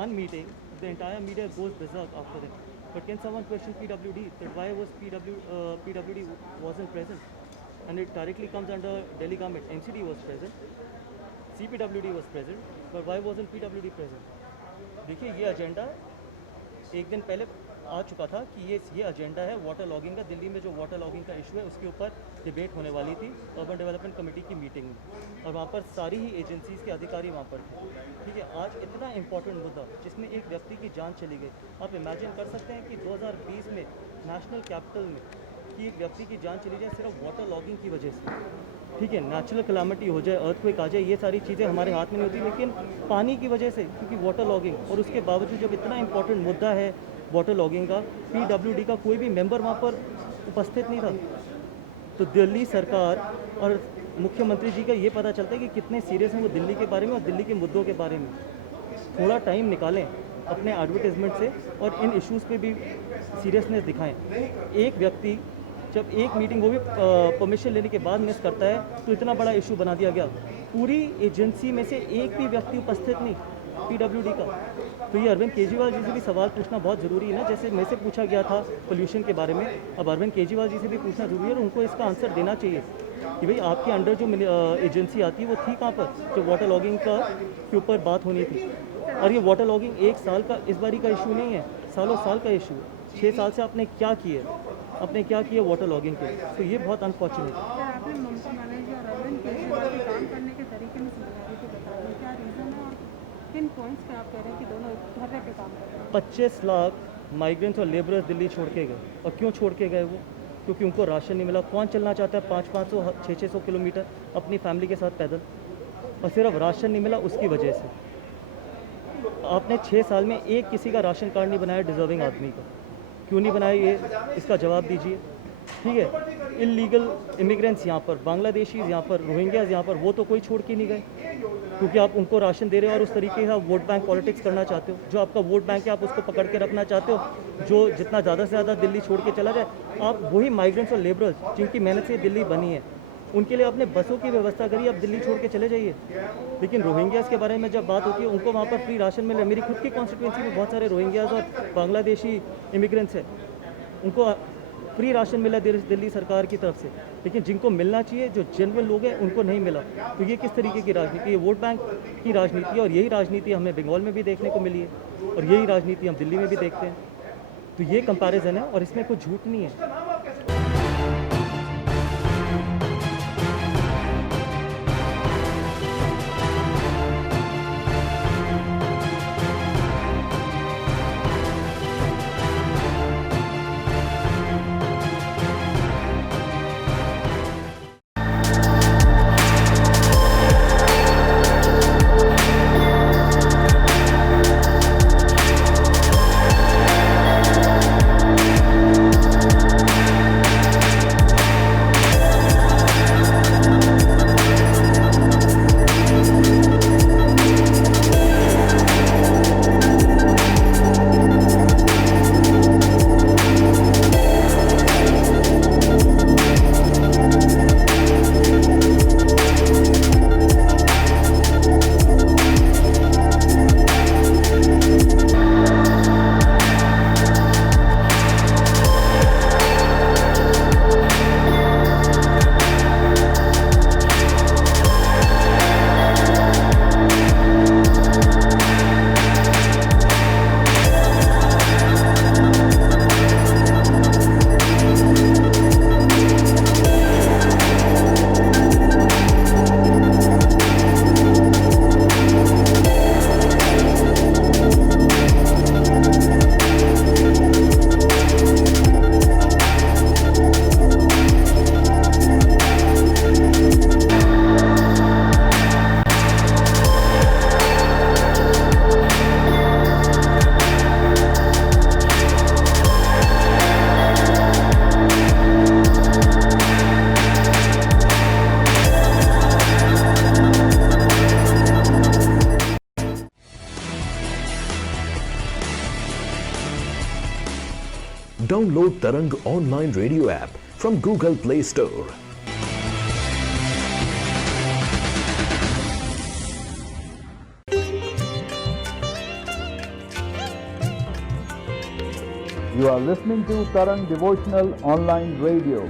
one meeting, the entire media goes berserk after them. But can someone question PWD that why was PWD wasn't present? And it directly comes under Delhi government. NCD was present, CPWD was present, but why wasn't PWD present? देखिए ये agenda एक दिन पहले आ चुका था कि ये agenda है वाटर लॉगिंग का। दिल्ली में जो वाटर लॉगिंग का इशू है उसके ऊपर डिबेट होने वाली थी अर्बन डेवलपमेंट कमेटी की मीटिंग में, और वहाँ पर सारी ही एजेंसीज़ के अधिकारी वहाँ पर थे। ठीक है, आज इतना इंपॉर्टेंट मुद्दा जिसमें एक व्यक्ति की जान चली गई, आप इमेजिन कर सकते हैं कि 2020 में नेशनल कैपिटल में कि एक व्यक्ति की जान चली जाए सिर्फ वाटर लॉगिंग की वजह से। ठीक है, नेचुरल कलामिटी हो जाए, अर्थक्वेक आ जाए, ये सारी चीज़ें हमारे हाथ में नहीं होती, लेकिन पानी की वजह से, क्योंकि वाटर लॉगिंग, और उसके बावजूद जब इतना इंपॉर्टेंट मुद्दा है वाटर लॉगिंग का, PWD का कोई भी मेंबर वहाँ पर उपस्थित नहीं था। तो दिल्ली सरकार और मुख्यमंत्री जी का ये पता चलता है कि कितने सीरियस हैं वो दिल्ली के बारे में और दिल्ली के मुद्दों के बारे में। थोड़ा टाइम निकालें अपने एडवर्टाइजमेंट से और इन इश्यूज़ पे भी सीरियसनेस दिखाएं। एक व्यक्ति जब एक मीटिंग वो भी परमिशन लेने के बाद मिस करता है तो इतना बड़ा इशू बना दिया गया। पूरी एजेंसी में से एक भी व्यक्ति उपस्थित नहीं PWD का। तो ये अरविंद केजरीवाल जी से भी सवाल पूछना बहुत ज़रूरी है ना, जैसे मेरे से पूछा गया था पोल्यूशन के बारे में, अब अरविंद केजरीवाल जी से भी पूछना ज़रूरी है और उनको इसका आंसर देना चाहिए कि भाई आपके अंडर जो एजेंसी आती है वो थी कहाँ पर, जो वाटर लॉगिंग का के ऊपर बात होनी थी। और ये वाटर लॉगिंग एक साल का इस बारी का इशू नहीं है, सालों साल का इशू है। 6 साल से आपने क्या किए, आपने क्या किया वाटर लॉगिंग के, तो ये बहुत अनफॉर्चुनेट है। आपने ममता बनर्जी और अरविंद केजरीवाल के काम करने के तरीके में सिमिलैरिटी बता दी, क्या रीज़न है और किन पॉइंट्स पे आप कह रहे हैं कि दोनों धरने पे काम कर रहे हैं? 25 लाख माइग्रेंट्स और लेबरर्स दिल्ली छोड़ के गए, और क्यों छोड़ के गए वो? क्योंकि उनको राशन नहीं मिला। कौन चलना चाहता है 500-500 600 किलोमीटर अपनी फैमिली के साथ पैदल, और सिर्फ राशन नहीं मिला उसकी वजह से। आपने 6 साल में एक किसी का राशन कार्ड नहीं बनाया डिज़र्विंग आदमी का, क्यों नहीं बनाया, ये इसका जवाब दीजिए। ठीक है, इलीगल इमिग्रेंट्स यहाँ पर, बांग्लादेशीज़ यहाँ पर, रोहिंग्याज यहाँ पर, वो तो कोई छोड़ के नहीं गए, क्योंकि आप उनको राशन दे रहे हो और उस तरीके से आप वोट बैंक पॉलिटिक्स करना चाहते हो। जो आपका वोट बैंक है आप उसको पकड़ के रखना चाहते हो, जो जितना ज़्यादा से ज़्यादा दिल्ली छोड़ के चला जाए। आप वही माइग्रेंट्स और लेबरर्स जिनकी मेहनत से दिल्ली बनी है उनके लिए आपने बसों की व्यवस्था करी, आप दिल्ली छोड़ के चले जाइए। लेकिन रोहिंग्याज के बारे में जब बात होती है उनको वहाँ पर फ्री राशन मिले। मेरी खुद की कॉन्स्टिट्यूंसी में बहुत सारे रोहिंग्याज और बांग्लादेशी इमिग्रेंट्स हैं, उनको फ्री राशन मिला दिल्ली सरकार की तरफ से, लेकिन जिनको मिलना चाहिए, जो जेन्युइन लोग हैं, उनको नहीं मिला। तो ये किस तरीके की राजनीति? ये वोट बैंक की राजनीति है, और यही राजनीति हमें बंगाल में भी देखने को मिली है और यही राजनीति हम दिल्ली में भी देखते हैं। तो ये कंपैरिजन है और इसमें कुछ झूठ नहीं है। Download Tarang online radio app from Google Play Store. You are listening to Tarang Devotional Online Radio.